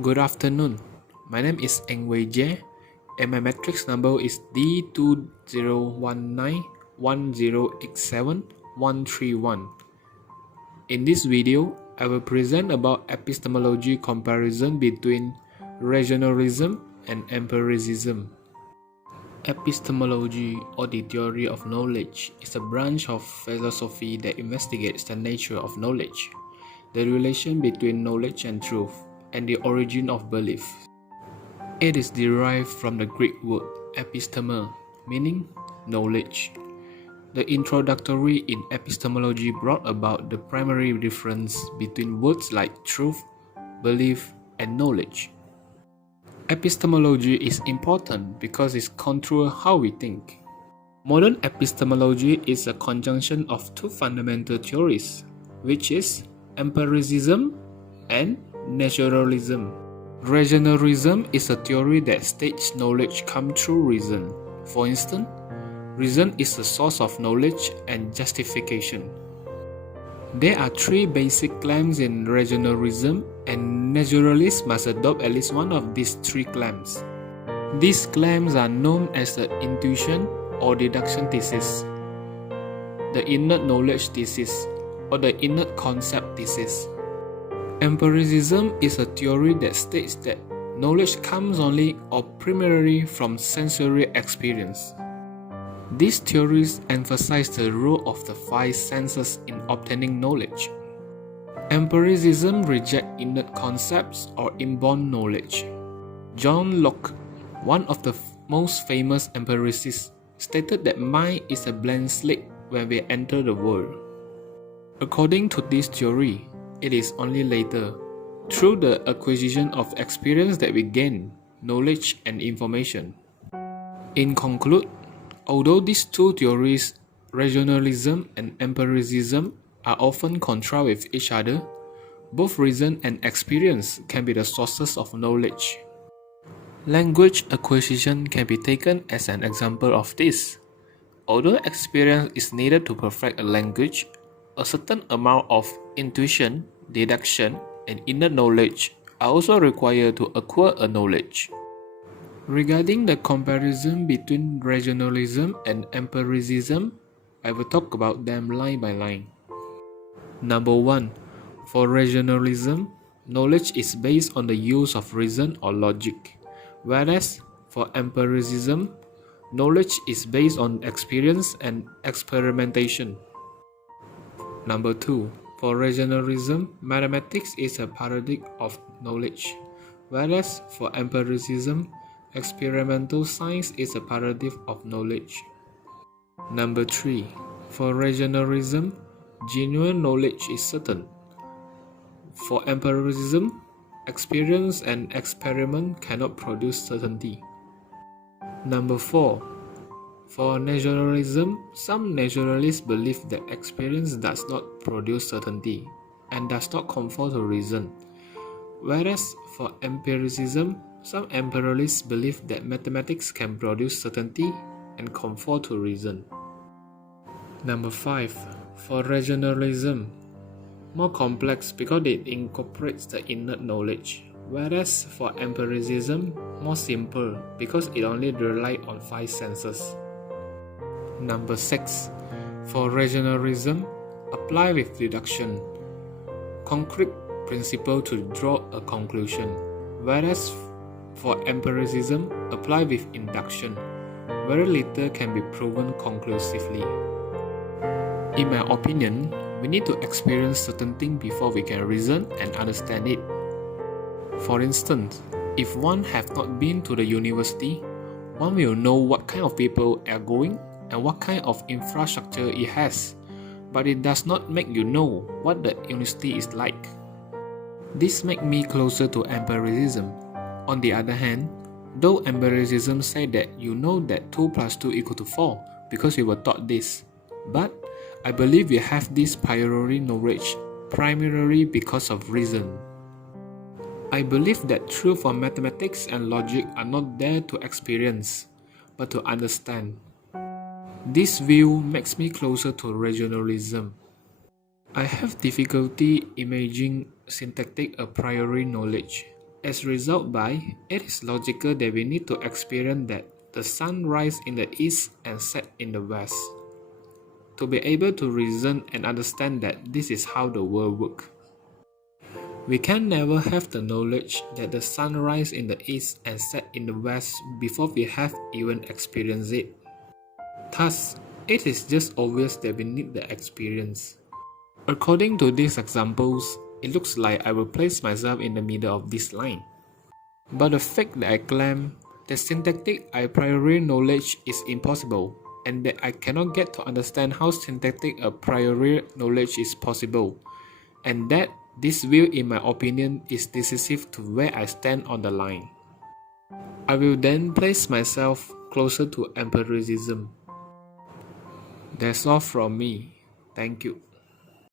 Good afternoon. My name is Eng Wei Jie, and my matrix number is D20191087131. In this video, I will present about epistemology comparison between rationalism and empiricism. Epistemology, or the theory of knowledge, is a branch of philosophy that investigates the nature of knowledge, the relation between knowledge and truth, and the origin of belief. It is derived from the Greek word episteme, meaning knowledge. The introductory in epistemology brought about the primary difference between words like truth, belief, and knowledge. Epistemology is important because it controls how we think. Modern epistemology is a conjunction of two fundamental theories, which is empiricism and naturalism. Rationalism is a theory that states knowledge comes through reason. For instance, reason is the source of knowledge and justification. There are three basic claims in rationalism, and naturalists must adopt at least one of these three claims. These claims are known as the intuition or deduction thesis, the innate knowledge thesis, or the innate concept thesis. Empiricism is a theory that states that knowledge comes only or primarily from sensory experience. These theories emphasize the role of the five senses in obtaining knowledge. Empiricism rejects innate concepts or inborn knowledge. John Locke, one of the most famous empiricists, stated that mind is a blank slate when we enter the world. According to this theory, it is only later, through the acquisition of experience, that we gain knowledge and information. In conclude, although these two theories, rationalism and empiricism, are often contrast with each other, both reason and experience can be the sources of knowledge. Language acquisition can be taken as an example of this. Although experience is needed to perfect a language, a certain amount of intuition, deduction, and innate knowledge are also required to acquire a knowledge. Regarding the comparison between rationalism and empiricism, I will talk about them line by line. Number 1. For rationalism, knowledge is based on the use of reason or logic, whereas for empiricism, knowledge is based on experience and experimentation. Number 2. For rationalism, mathematics is a paradigm of knowledge, whereas for empiricism, experimental science is a paradigm of knowledge. Number 3. For rationalism, genuine knowledge is certain. For empiricism, experience and experiment cannot produce certainty. Number 4. For naturalism, some naturalists believe that experience does not produce certainty and does not conform to reason, whereas for empiricism, some empirialists believe that mathematics can produce certainty and conform to reason. Number 5. For rationalism, more complex because it incorporates the innate knowledge, whereas for empiricism, more simple because it only relies on five senses. Number 6. For rationalism, apply with deduction, concrete principle to draw a conclusion, whereas for empiricism, apply with induction, very little can be proven conclusively. In my opinion, we need to experience certain things before we can reason and understand it. For instance, if one has not been to the university, one will know what kind of people are going and what kind of infrastructure it has, but it does not make you know what the university is like. This makes me closer to empiricism. On the other hand, though empiricism says that you know that 2 plus 2 equal to 4 because you were taught this, but I believe we have this priori knowledge primarily because of reason. I believe that truth for mathematics and logic are not there to experience, but to understand. This view makes me closer to rationalism. I have difficulty imagining syntactic a priori knowledge, As result by, it is logical that we need to experience that the sun rise in the east and set in the west, to be able to reason and understand that this is how the world works. We can never have the knowledge that the sun rise in the east and set in the west before we have even experienced it. Thus, it is just obvious that we need the experience. According to these examples, it looks like I will place myself in the middle of this line. But the fact that I claim that syntactic a priori knowledge is impossible, and that I cannot get to understand how syntactic a priori knowledge is possible, and that this view in my opinion is decisive to where I stand on the line. I will then place myself closer to empiricism. That's all from me. Thank you.